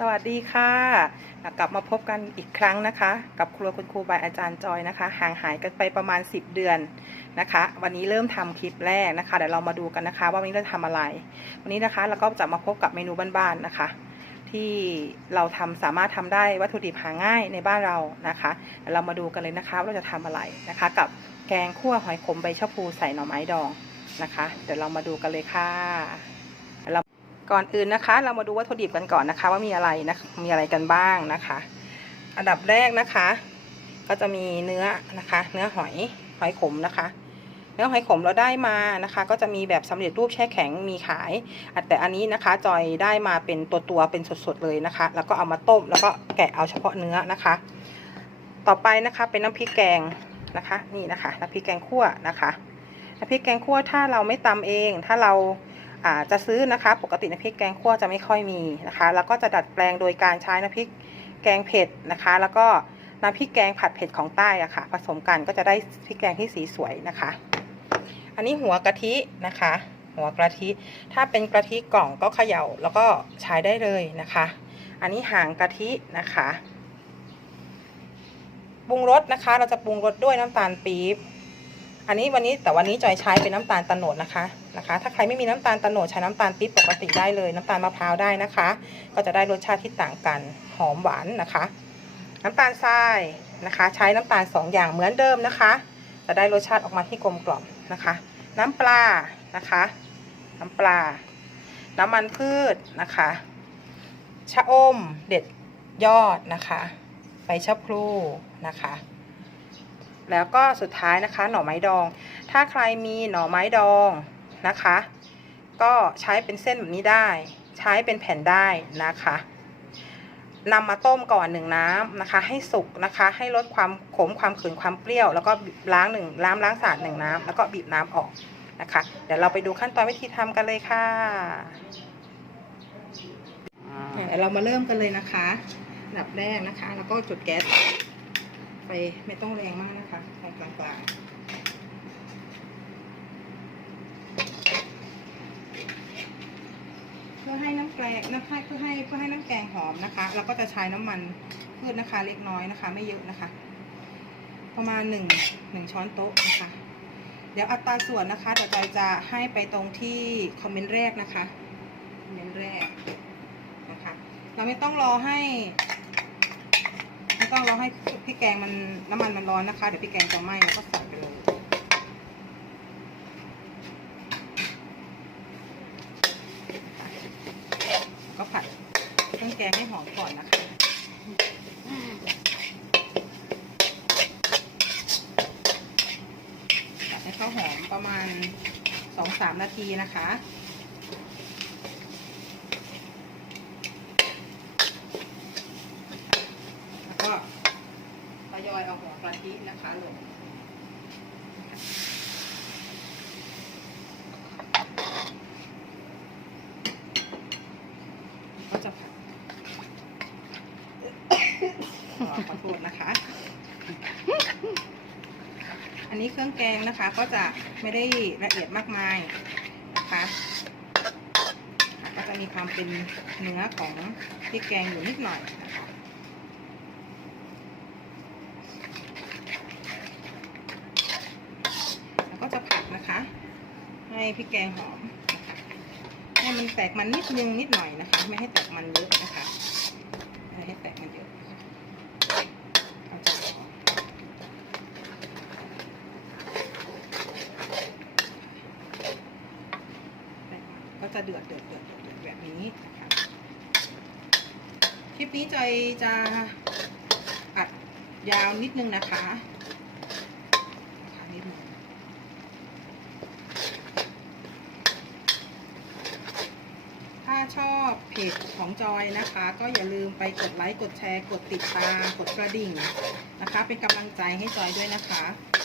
สวัสดีค่ะ กลับมาพบกันอีกครั้งนะคะ กับครัวคุณครูบายอาจารย์จอยนะคะ ห่างหายกันไปประมาณ 10 เดือนนะคะ วันนี้เริ่มทำคลิปแรกนะคะเดี๋ยวเรามาดูกันนะคะ ว่าวันนี้เราทำอะไร วันนี้นะคะเราก็จะมาพบกับเมนูบ้านๆนะคะ ที่เราทำสามารถทำได้วัตถุดิบหาง่ายในบ้านเรานะคะเดี๋ยวเรามาดูกันเลยนะคะว่าเราจะทำอะไรนะคะ กับแกงคั่วหอยขมใบชะพูใส่หน่อไม้ดองนะคะ เดี๋ยวเรามาดูกันเลยค่ะเรา ก่อนอื่นนะคะ เรามาดูวัตถุดิบกันก่อนนะคะ ว่ามีอะไรนะมีอะไรกันบ้างนะคะ อันดับแรกนะคะ ก็จะมีเนื้อนะคะ เนื้อหอยหอยขมนะคะ เนื้อหอยขมเราได้มานะคะ ก็จะมีแบบสำเร็จรูปแช่แข็งมีขายแต่อันนี้นะคะ จอยได้มาเป็นตัวตัวๆเป็นสดๆเลยนะคะ แล้วก็เอามาต้มแล้วก็แกะเอาเฉพาะเนื้อนะคะ ต่อไปนะคะเป็นน้ำพริกแกงนะคะ นี่นะคะน้ำพริกแกงคั่วนะคะน้ำพริกแกงคั่วถ้าเราไม่ตำเองถ้าเรา จะซื้อนะคะ ปกติน้ำพริกแกงคั่วจะไม่ค่อยมีนะคะ แล้วก็จะดัดแปลงโดยการใช้น้ำพริกแกงเผ็ดนะคะ แล้วก็น้ำพริกแกงผัดเผ็ดของใต้อะค่ะ ผสมกันก็จะได้พริกแกงที่สีสวยนะคะ อันนี้หัวกะทินะคะ หัวกะทิ ถ้าเป็นกะทิกล่องก็เขย่าแล้วก็ใช้ได้เลยนะคะ อันนี้หางกะทินะคะปรุงรสนะคะ เราจะปรุงรสด้วยน้ำตาลปี๊บ อันนี้วันนี้แต่วันนี้จอยใช้เป็นน้ำตาลตะโนดนะคะนะคะ ถ้าใครไม่มีน้ำตาลตะโนดใช้น้ำตาลปี๊บปกติได้เลย น้ำตาลมะพร้าวได้นะคะ ก็จะได้รสชาติที่ต่างกันหอมหวานนะคะ น้ำตาลทรายนะคะ ใช้น้ำตาลสองอย่างเหมือนเดิมนะคะ จะได้รสชาติออกมาที่กลมกล่อมนะคะ น้ำปลานะคะ น้ำปลา น้ำมันพืชนะคะชะอมเด็ดยอดนะคะใบชะพลูนะคะ แล้วก็สุดท้ายนะคะ หน่อไม้ดอง ถ้าใครมีหน่อไม้ดองนะคะ ก็ใช้เป็นเส้นแบบนี้ได้ ใช้เป็นแผ่นได้นะคะนำมาต้มก่อนหนึ่งน้ำนะคะ ให้สุกนะคะ ให้ลดความขมความขืนความเปรี้ยว แล้วก็ล้างหนึ่งล้างล้างสะอาดหนึ่งน้ำแล้วก็บีบน้ำออกนะคะ เดี๋ยวเราไปดูขั้นตอนวิธีทำกันเลยค่ะเดี๋ยวเรามาเริ่มกันเลยนะคะ อันดับแรกนะคะ แล้วก็จุดแก๊ส ไปไม่ต้องแรงมากนะคะตรงกลางๆเพื่อให้น้ำแกงน้ำให้เพื่อให้เพื่อให้น้ำแกงหอมนะคะเราก็จะใช้น้ำมันพืชนะคะ เล็กน้อยนะคะ ไม่เยอะนะคะ ประมาณหนึ่งหนึ่งช้อนโต๊ะนะคะ เดี๋ยวอัตราส่วนนะคะเดี๋ยวจอยจะให้ไปตรงที่คอมเมนต์แรกนะคะคอมเมนต์แรกนะคะ เราไม่ต้องรอให้ ต้องรอให้พริกแกงมันน้ำมันมันร้อนนะคะ เดี๋ยวพริกแกงจะไหม้แล้วก็ใส่ไปเลยก็ผัดเครื่องแกงให้หอมก่อนนะคะผัดให้เขาหอมประมาณสองสามนาทีนะคะ แล้วก็ทยอยเอาหัวกะ ทินะคะลงก็จะผัดขอโทษนะคะ อันนี้เครื่องแกงนะคะก็จะไม่ได้ละเอียดมากมายนะคะค่ะก็จะมีความเป็นเนื้อของพริกแกงอยู่นิดหน่อยนะคะ แล้วก็จะผัดนะคะ ให้พริกแกงหอมนะคะให้มันแตกมันนิดนึงนิดหน่อยนะคะ ไม่ให้แตกมันเยอะนะคะไม่ให้แตกมันเยอะจะหอมก็จะเดือดเดือดเดือดเดือดแบบนี้นะคะคลิปนี้จอยจะอัดยาวนิดนึงนะคะนะคะนิดนึง ถ้า ชอบเพจของจอยนะคะ ก็อย่าลืมไปกดไลค์กดแชร์ กดติดตามกดกระดิ่งนะคะ เป็นกำลังใจให้จอยด้วยนะคะ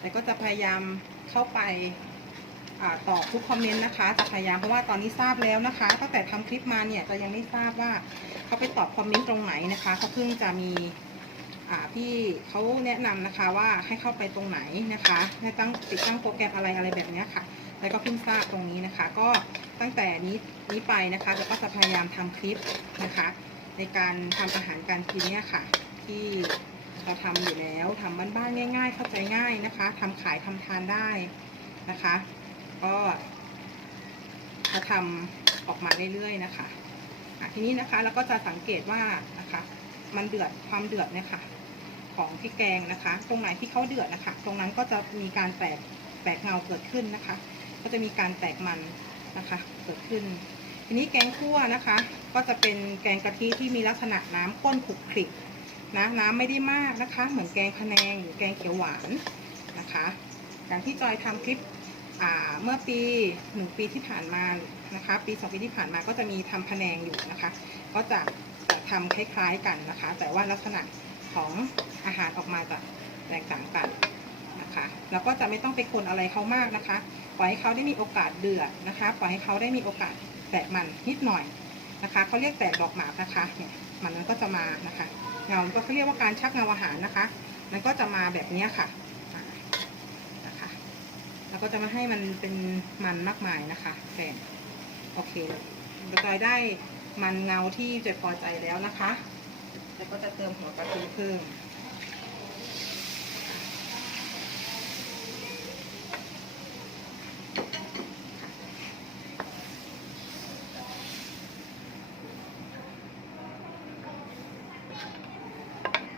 แต่ก็จะพยายามเข้าไปอตอบทุกคอมเมนต์นะคะจะพยายามเพราะว่าตอนนี้ทราบแล้วนะคะตั้งแต่ทำคลิปมาเนี่ยจะยังไม่ทราบว่าเขาไปตอบคอมเมนต์ตรงไหนนะคะเขาเพิ่งจะมีอ่าพี่เขาแนะนำนะคะว่าให้เข้าไปตรงไหนนะคะให้ตั้งติดตั้งโปรแกรมอะไรอะไรแบบนี้ค่ะ แล้วก็เพิ่งทราบตรงนี้นะคะ ก็ตั้งแต่นี้นี้ไปนะคะแล้วก็จะพยายามทำคลิปนะคะ ในการทำอาหารการกินเนี่ยค่ะ ที่เราทำอยู่แล้วทำบ้านๆง่าย ๆ เข้าใจง่ายนะคะทำขายทำทานได้นะคะ ก็จะทำออกมาเรื่อยๆนะคะะทีนี้นะคะเราก็จะสังเกตว่านะคะ มันเดือดความเดือดเนี่ยค่ะ ของพริกแกงนะคะ ตรงไหนที่เขาเดือดนะคะ ตรงนั้นก็จะมีการแตกแตกเงาเกิดขึ้นนะคะ ก็จะมีการแตกมันนะคะเกิดขึ้น ทีนี้แกงคั่วนะคะ ก็จะเป็นแกงกะทิที่มีลักษณะน้ำข้นขลุกคลิกนะน้ำไม่ได้มากนะคะ เหมือนแกงคะแนงหรือแกงเขียวหวานนะคะ อย่างที่จอยทำคลิปเมื่อปีหนึ่งปีที่ผ่านมานะคะ ปีสองปีที่ผ่านมาก็จะมีทำพะแนงอยู่นะคะ ก็จะจะทำคล้ายๆกันนะคะ แต่ว่าลักษณะของอาหารออกมาจะแตกต่างกันนะคะ แล้วก็จะไม่ต้องไปคนอะไรเขามากนะคะ ล่อยให้เขาได้มีโอกาสเดือดนะคะปล่อยให้เขาได้มีโอกาสแตกมันนิดหน่อยนะคะเขาเรียกแตกดอกหมากนะคะเนี่ยมันมันก็จะมานะคะเงาก็เขาเรียกว่าการชักเงาอาหารนะคะ มันก็จะมาแบบนี้ค่ะนะคะแล้วก็จะไม่ให้มันเป็นมันมากมายนะคะแฟนโอเคจอยได้มันเงาที่จะพอใจแล้วนะคะแล้วก็จะเติมหัวกะทิเพิ่ม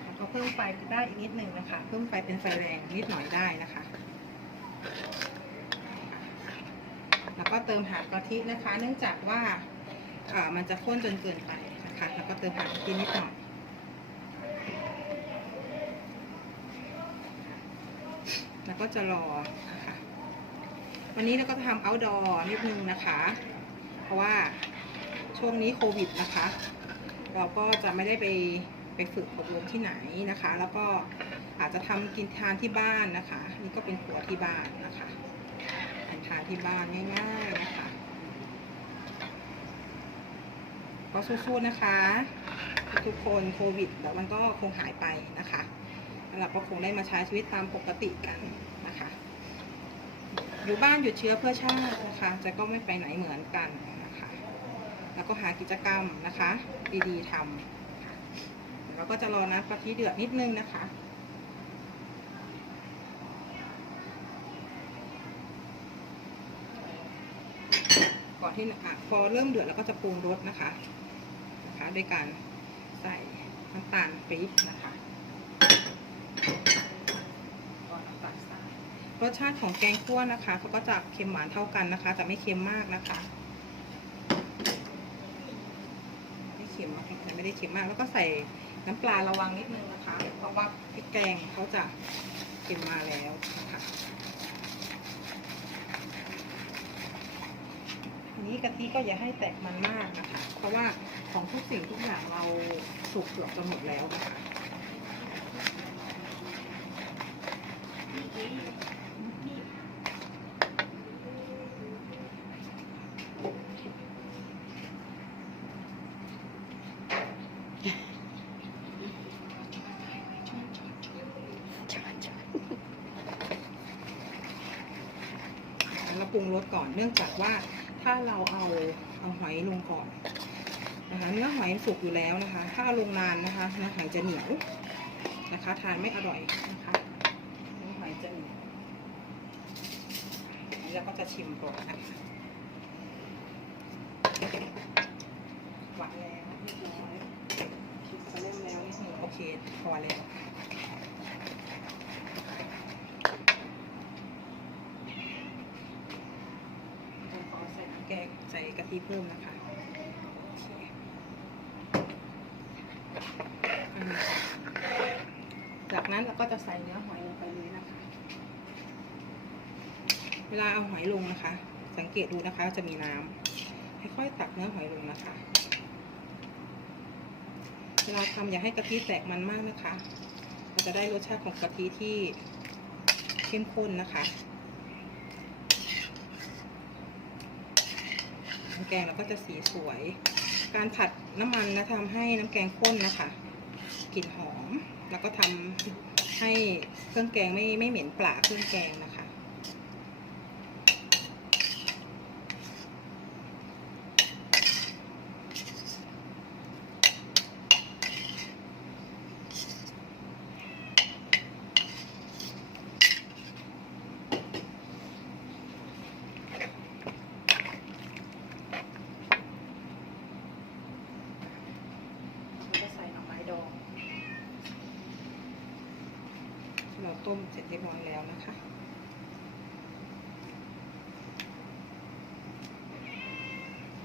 แล้วก็เพิ่มไฟได้อีกนิดหนึ่งนะคะ เพิ่มไฟเป็นไฟแรงนิดหน่อยได้นะคะ แล้วก็เติมหางกะทินะคะ เนื่องจากว่าอ่ามันจะข้นจนเกินไปนะคะ แล้วก็เติมหางกะทินิดหน่อยแล้วก็จะรอนะคะวันนี้เราก็จะทำ outdoor นิดนึงนะคะ เพราะว่าช่วงนี้โควิดนะคะ เราก็จะไม่ได้ไป ไปฝึกอบรมที่ไหนนะคะ แล้วก็อาจจะทำกินทานที่บ้านนะคะ นี่ก็เป็นครัวที่บ้านนะคะทานทานที่บ้านง่ายๆนะคะก็สู้ๆนะคะ ทุกคนโควิดแล้วมันก็คงหายไปนะคะแล้วเราก็คงได้มาใช้ชีวิตตามปกติกันนะคะ อยู่บ้านหยุดเชื้อเพื่อชาตินะคะจะก็ไม่ไปไหนเหมือนกันนะคะ แล้วก็หากิจกรรมนะคะ ดีๆทำ แล้วก็จะรอน้ำกะทิเดือดนิดนึงนะคะ ก่อนที่อะพอเริ่มเดือดแล้วก็จะปรุงรสนะคะนะคะด้วยการใส่น้ำตาลปี๊บนะคะก็น้ำตาลทรายรสชาติของแกงคั่วนะคะเขาก็จะเค็มหวานเท่ากันนะคะ จะไม่เค็มมากนะคะไม่เค็มมากแต่ไม่ได้เค็มมากแล้วก็ใส่ น้ำปลาระวังนิดนึงนะคะ เพราะว่าพริกแกงเขาจะเค็มมาแล้วค่ะนนี้กะทิก็อย่าให้แตกมันมากนะคะ เพราะว่าของทุกสิ่งทุกอย่างเราสุกเกือบจะหมดแล้วนะคะ เราปรุงรสก่อนเนื่องจากว่าถ้าเราเอาเอาหอยลงก่อนนะคะเนื้อหอยสุกอยู่แล้วนะคะ ถ้าลงนานนะคะเนื้อหอยจะเหนียวนะคะ ทานไม่อร่อยนะคะเนื้อหอยจะเหนียวเราก็จะชิมก่อนนะคะหวานแล้วเรียบร้อยชิมไปเริ่มแล้วนิดนึงโอเคพอแล้ว ผมขอใส่น้ำแกงใส่กะ ทิเพิ่มนะคะจากนั้นเราก็จะใส่เนื้อหอยลงไปเลยนะคะ เวลาเอาหอยลงนะคะ สังเกตดูนะคะจะมีน้ำค่อยๆตักเนื้อหอยลงนะคะ เวลาทำอย่าให้กะทิแตกมันมากนะคะ เราจะได้รสชาติของกะทิที่เข้มข้นนะคะ น้ำ แกงเราก็จะสีสวย การผัดน้ำมันนะทำให้น้ำแกงข้นนะคะกลิ่นหอม แล้วก็ทำให้เครื่องแกงไม่ไม่เหม็นปลาเครื่องแกงนะคะ น ต้มเสร็จเรียบร้อยแล้วนะคะ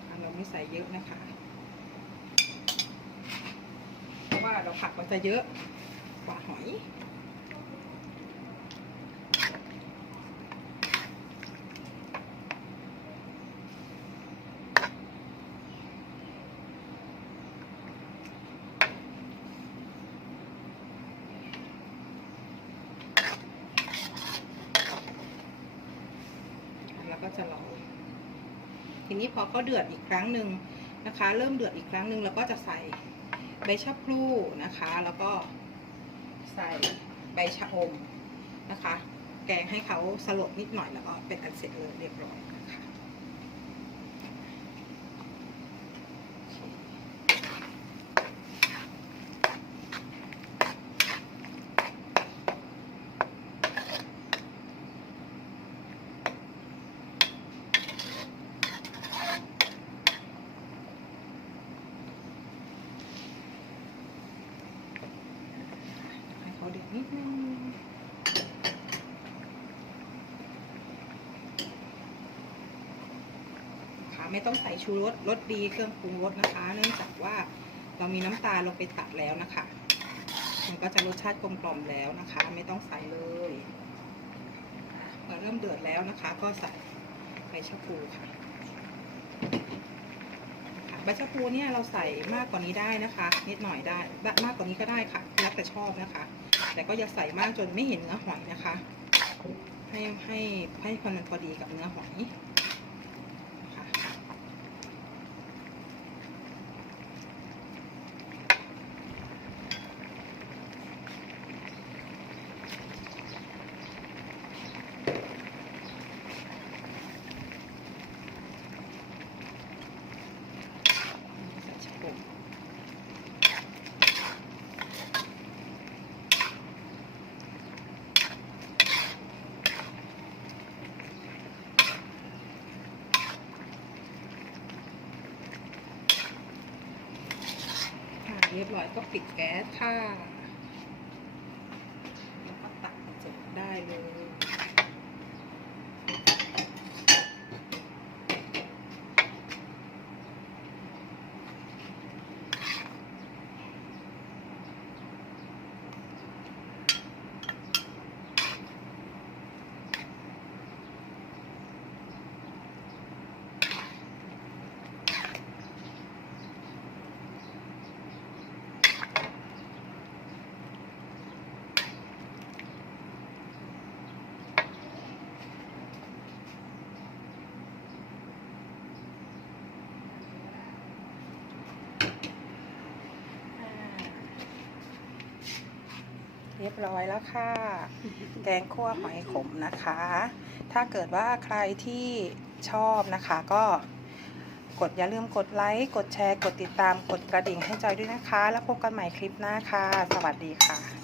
อะเรา ไม่ใส่เยอะนะคะ เพราะว่าเราผักมันจะเยอะกว่าหอยแล้วก็จะรอ ทีนี้พอเขาเดือดอีกครั้งหนึ่งนะคะ เริ่มเดือดอีกครั้งหนึ่งแล้วก็จะใส่ใบชะพลูนะคะ แล้วก็ใส่ใบชะอมนะคะ แกงให้เขาสลดนิดหน่อยแล้วก็เป็นอันเสร็จเลยเรียบร้อยนะคะให้เขาเดือดนิดนึงค่ะ ไม่ต้องใส่ชูรสรสดีเครื่องปรุงรสนะคะ เนื่องจากว่าเรามีน้ำตาลลงไปตัดแล้วนะคะ มันก็จะรสชาติกลมกล่อมแล้วนะคะ ไม่ต้องใส่เลยเมื่อเริ่มเดือดแล้วนะคะ ก็ใส่ใบชะพูค่ะใบชะพูเนี่ยเราใส่มากกว่านี้ได้นะคะ นิดหน่อยได้มากกว่านี้ก็ได้ค่ะแล้วแต่ชอบนะคะ แต่ก็อย่าใส่มากจนไม่เห็นเนื้อหอยนะคะ ให้ให้ให้มันพอดีกับเนื้อหอยค่ะ ใส่ชะพูค่ะเรียบร้อย ก็ปิดแก๊สค่ะแล้วก็ตักเสร็จได้เลย เรียบร้อยแล้วค่ะ แกงคั่วหอยขมนะคะ ถ้าเกิดว่าใครที่ชอบนะคะ ก็กดอย่าลืมกดไลค์ กดแชร์ กดติดตาม กดกระดิ่งให้จอยด้วยนะคะ แล้วพบกันใหม่คลิปหน้าค่ะ สวัสดีค่ะ